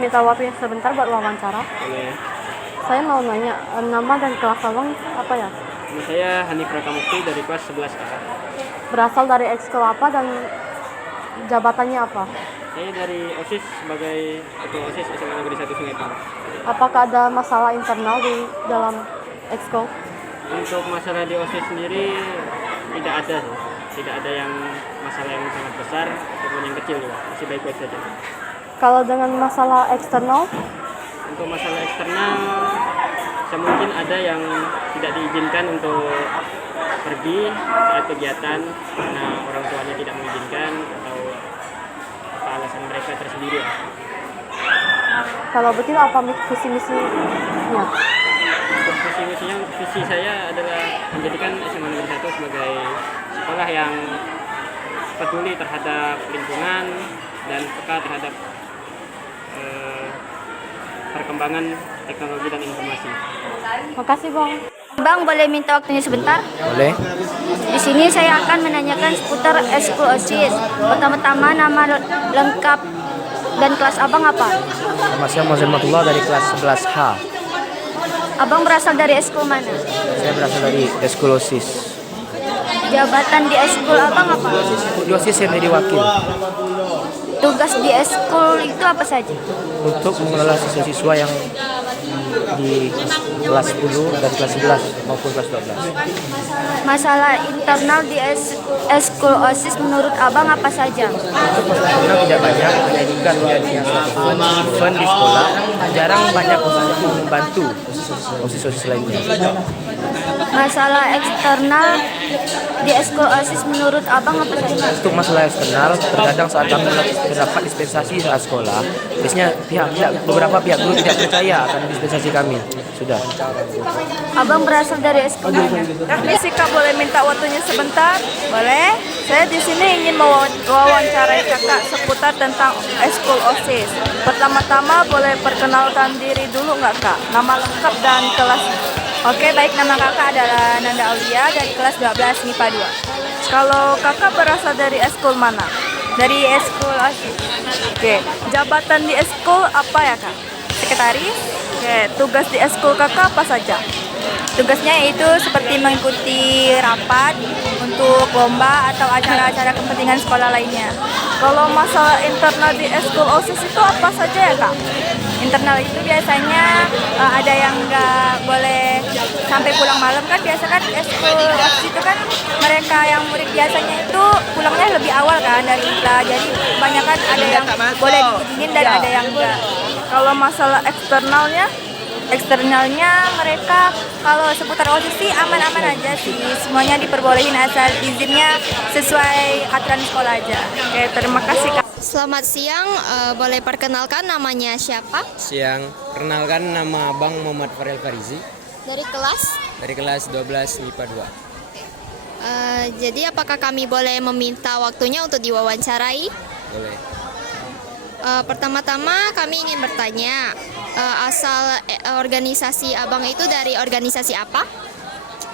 minta waktunya sebentar buat wawancara? Boleh. Saya mau nanya, nama dan kelas abang apa ya? Nama saya Hanif Rakamukti dari kelas 11A. Berasal dari ekskul apa dan jabatannya apa? Saya dari OSIS sebagai ketua OSIS SMA Negeri 1 Sungai Timur. Apakah ada masalah internal di dalam ekskul? Untuk masalah di OSIS sendiri tidak ada sih. Tidak ada yang masalah yang sangat besar ataupun yang kecil juga. Masih baik-baik saja. Kalau dengan masalah eksternal, Untuk masalah eksternal, semungkin ada yang tidak diizinkan untuk pergi saat kegiatan karena orang tuanya tidak mengizinkan atau apa alasan mereka tersendiri. kalau begitu apa visi misinya? Untuk visi saya adalah menjadikan SMA Negeri 1 sebagai sekolah yang peduli terhadap lingkungan dan peka terhadap perkembangan teknologi dan informasi. Makasih bang. Bang, boleh minta waktunya sebentar? Boleh. Di sini saya akan menanyakan seputar ekskul OSIS. Pertama-tama nama lengkap dan kelas abang apa? Nama saya Muhammad Matullah dari kelas 11H. Abang berasal dari ekskul mana? Saya berasal dari ekskul OSIS. Jabatan di ekskul abang apa? Di OSIS saya menjadi wakil Tugas di ekskul itu apa saja? untuk mengelola siswa-siswa yang di kelas 10 dan kelas 11 maupun kelas 12. Masalah internal di ekskul OSIS menurut abang apa saja? Untuk masalah internal tidak banyak, hanya juga menjadi event di sekolah. Jarang banyak membantu OSIS-OSIS lainnya. Masalah eksternal di ekskul OSIS menurut abang apa saja? Untuk masalah eksternal, terkadang saat kami mendapat dispensasi saat sekolah, biasanya beberapa pihak guru tidak percaya akan dispensasi kami. Sudah. Abang berasal dari ekskul mana? Permisi Kak, boleh minta waktunya sebentar? Boleh? Saya di sini ingin mewawancarai kakak seputar tentang ekskul OSIS. Pertama-tama boleh perkenalkan diri dulu nggak Kak? Nama lengkap dan kelas. Oke, baik, nama kakak adalah Nanda Aulia dari kelas 12 MIPA 2. Kalau kakak berasal dari ekskul mana? Dari ekskul OSIS. Oke, jabatan di ekskul apa ya Kak? Sekretaris. Oke, tugas di ekskul kakak apa saja? Tugasnya yaitu seperti mengikuti rapat untuk lomba atau acara-acara kepentingan sekolah lainnya. Kalau masalah internal di ekskul OSIS itu apa saja ya Kak? Internal itu biasanya ada yang nggak boleh sampai pulang malam kan, biasa kan ekskul OSIS itu kan mereka yang murid biasanya itu pulangnya lebih awal kan dari kita, jadi kebanyakan ada yang boleh diizinin dan ada yang enggak. Kalau masalah Eksternalnya mereka kalau seputar OSIS sih aman-aman aja sih, semuanya diperbolehin asal izinnya sesuai aturan sekolah aja. Oke, terima kasih Kak. Selamat siang, boleh perkenalkan namanya siapa? Siang, perkenalkan nama Bang Muhammad Farel Farizi Dari kelas? dari kelas 12 MIPA 2. Jadi apakah kami boleh meminta waktunya untuk diwawancarai? Boleh. Pertama-tama kami ingin bertanya, asal organisasi abang itu dari organisasi apa?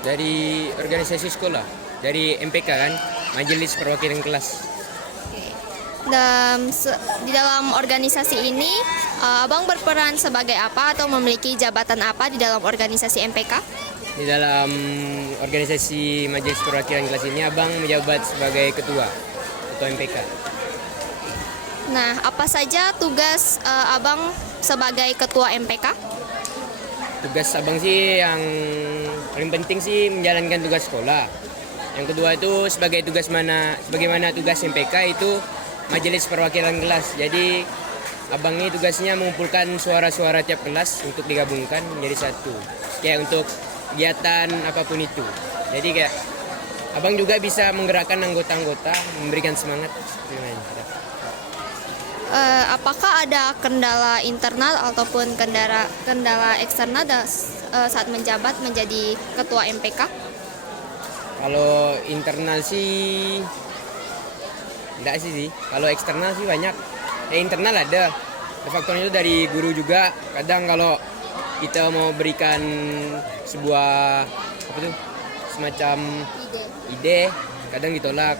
Dari organisasi sekolah, dari MPK kan, Majelis Perwakilan Kelas. Dan di dalam organisasi ini, abang berperan sebagai apa atau memiliki jabatan apa di dalam organisasi MPK? Di dalam organisasi Majelis Perwakilan Kelas ini Abang menjabat sebagai ketua MPK. Nah, apa saja tugas abang sebagai ketua MPK? Tugas Abang sih yang paling penting sih menjalankan tugas sekolah. Yang kedua itu sebagaimana tugas MPK itu Majelis Perwakilan Kelas. Jadi Abang ini tugasnya mengumpulkan suara-suara tiap kelas untuk digabungkan menjadi satu. Kayak untuk kegiatan apapun itu. Jadi kayak Abang juga bisa menggerakkan anggota-anggota, memberikan semangat. Apakah ada kendala internal ataupun kendala eksternal saat menjabat menjadi ketua MPK? Kalau internal sih enggak sih. Kalau eksternal sih banyak. Internal ada. Faktornya itu dari guru juga. Kadang kalau kita mau berikan sebuah semacam ide, kadang ditolak,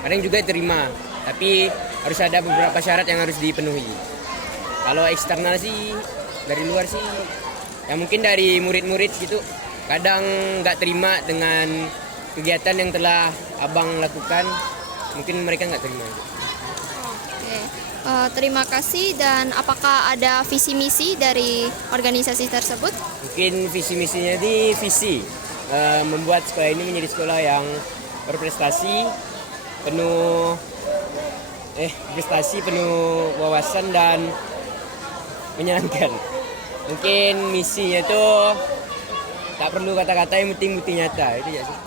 kadang juga diterima. Tapi harus ada beberapa syarat yang harus dipenuhi. Kalau eksternal sih dari luar sih, ya mungkin dari murid-murid gitu, kadang nggak terima dengan kegiatan yang telah abang lakukan, mungkin mereka nggak terima. Oke. Terima kasih. Dan apakah ada visi misi dari organisasi tersebut? Mungkin visi misinya di visi membuat sekolah ini menjadi sekolah yang berprestasi, penuh wawasan dan menyenangkan. Mungkin misinya itu tak perlu kata-kata, yang penting bukti nyata itu ya sih.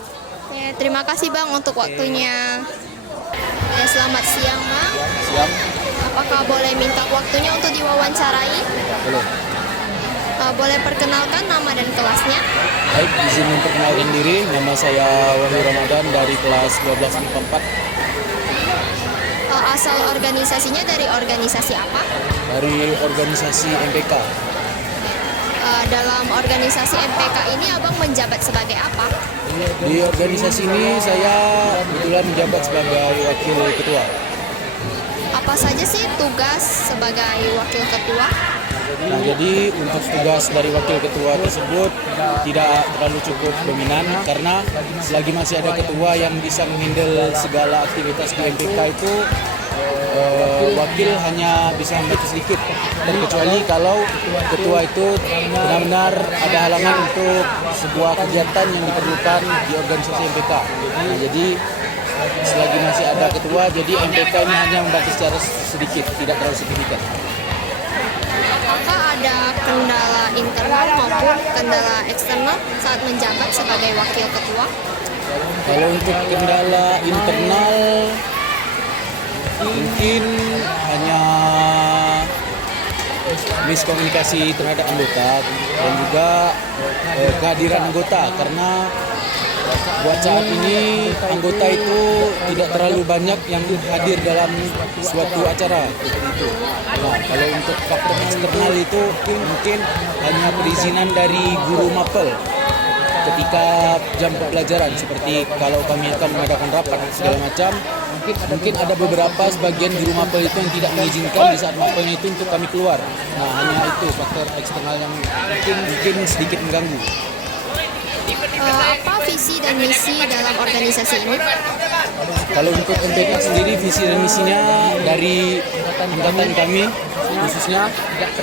Oke, terima kasih Bang untuk waktunya. Selamat siang Bang. Siang. Apakah boleh minta waktunya untuk diwawancarai? Boleh. Boleh perkenalkan nama dan kelasnya? Baik, izin memperkenalkan diri. Nama saya Wahyu Ramadan dari kelas 12 MIPA 4. Asal organisasinya dari organisasi apa? Dari organisasi MPK. Dalam organisasi MPK ini Abang menjabat sebagai apa? Di organisasi ini saya kebetulan menjabat sebagai wakil ketua. Apa saja sih tugas sebagai wakil ketua? Nah, jadi untuk tugas dari wakil ketua tersebut tidak terlalu cukup dominan karena selagi masih ada ketua yang bisa menghandle segala aktivitas di MPK itu, wakil hanya bisa membantu sedikit, terkecuali kalau ketua itu benar-benar ada halangan untuk sebuah kegiatan yang diperlukan di organisasi MPK. Nah, jadi selagi masih ada ketua, jadi MPK ini hanya membantu secara sedikit, tidak terlalu signifikan. Apakah ada kendala internal maupun kendala eksternal saat menjabat sebagai wakil ketua? Kalau untuk kendala internal mungkin hanya miskomunikasi terhadap anggota dan juga kehadiran anggota, karena buat saat ini anggota itu tidak terlalu banyak yang hadir dalam suatu acara seperti itu. Nah, kalau untuk faktor eksternal itu mungkin hanya perizinan dari guru mapel ketika jam pembelajaran, seperti kalau kami akan mengadakan rapat segala macam, mungkin ada beberapa sebagian guru mapel itu yang tidak mengizinkan di saat mapelnya itu untuk kami keluar. Nah, hanya itu faktor eksternal yang mungkin sedikit mengganggu. Apa visi dan misi dalam organisasi ini? Kalau untuk MPK sendiri, visi dan misinya dari angkatan kami khususnya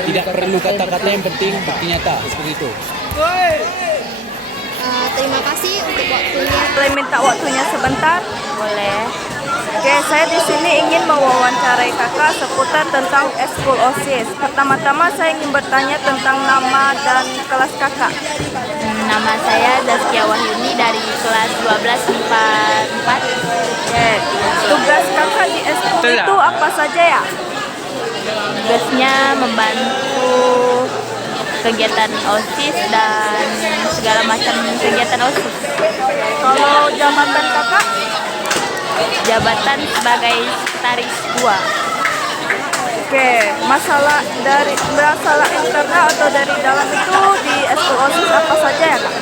tidak perlu kata-kata, yang penting bukti nyata, seperti itu. Terima kasih untuk waktunya. Boleh minta waktunya sebentar? Boleh. Oke, saya di sini ingin mewawancarai kakak seputar tentang ekskul OSIS. Pertama-tama saya ingin bertanya tentang nama dan kelas kakak. Nama saya Zaskia Wahyuni dari kelas 12 MIPA 4. Oke, tugas kakak di ekskul itu apa saja ya? Tugasnya membantu kegiatan OSIS dan segala macam kegiatan OSIS. Kalau jabatan kakak? Jabatan sebagai sekretaris 2. Oke, masalah internal atau dari dalam itu di ekskul OSIS apa saja ya kak?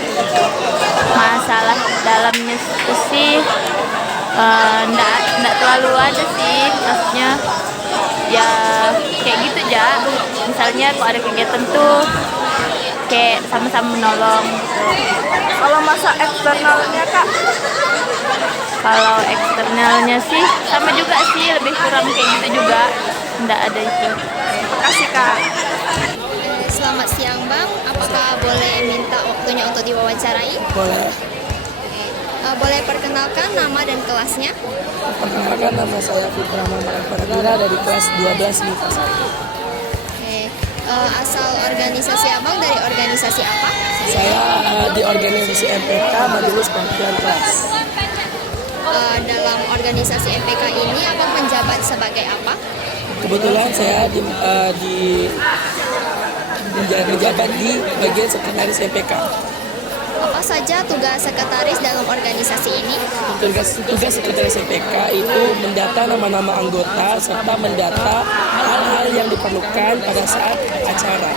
Masalah dalamnya itu sih enggak terlalu ada sih, maksudnya ya kayak gitu aja. Misalnya kalau ada kegiatan tuh kayak sama-sama menolong gitu. Kalau masa eksternalnya kak? Kalau eksternalnya sih sama juga sih, lebih kurang kayak gitu juga, enggak ada itu. Terima kasih kak. Selamat siang Bang, apakah boleh minta waktunya untuk diwawancarai? Boleh. Boleh perkenalkan nama dan kelasnya? Perkenalkan, nama saya Fitra Muhammad Pradira dari kelas 12 MIPA 1. Oke. Asal organisasi Abang dari organisasi apa? Saya di organisasi MPK Majelis Perwakilan Kelas. Dalam organisasi MPK ini Abang menjabat sebagai apa? Kebetulan saya menjabat di bagian sekretaris MPK. Apa saja tugas sekretaris dalam organisasi ini? Tugas sekretaris MPK itu mendata nama-nama anggota serta mendata hal-hal yang diperlukan pada saat acara.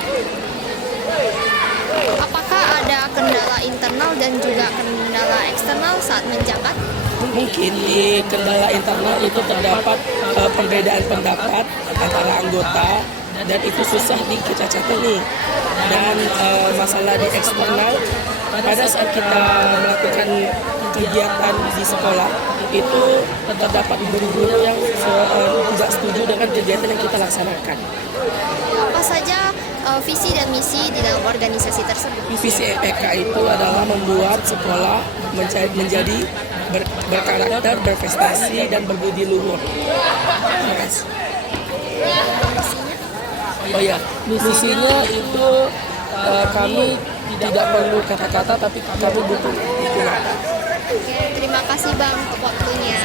Apakah ada kendala internal dan juga kendala eksternal saat menjabat? Mungkin di kendala internal itu terdapat perbedaan pendapat antara anggota dan itu susah kita catat nih. Dan masalah di eksternal, pada saat kita melakukan kegiatan di sekolah itu terdapat guru-guru yang tidak setuju dengan kegiatan yang kita laksanakan. Apa saja visi dan misi di dalam organisasi tersebut? Visi EPK itu adalah membuat sekolah menjadi berkarakter, berprestasi, dan berbudi luhur. Terima kasih. Oh ya, misinya itu kami tidak perlu kata-kata, tapi kami butuh dukungan. Oke, terima kasih Bang untuk waktunya.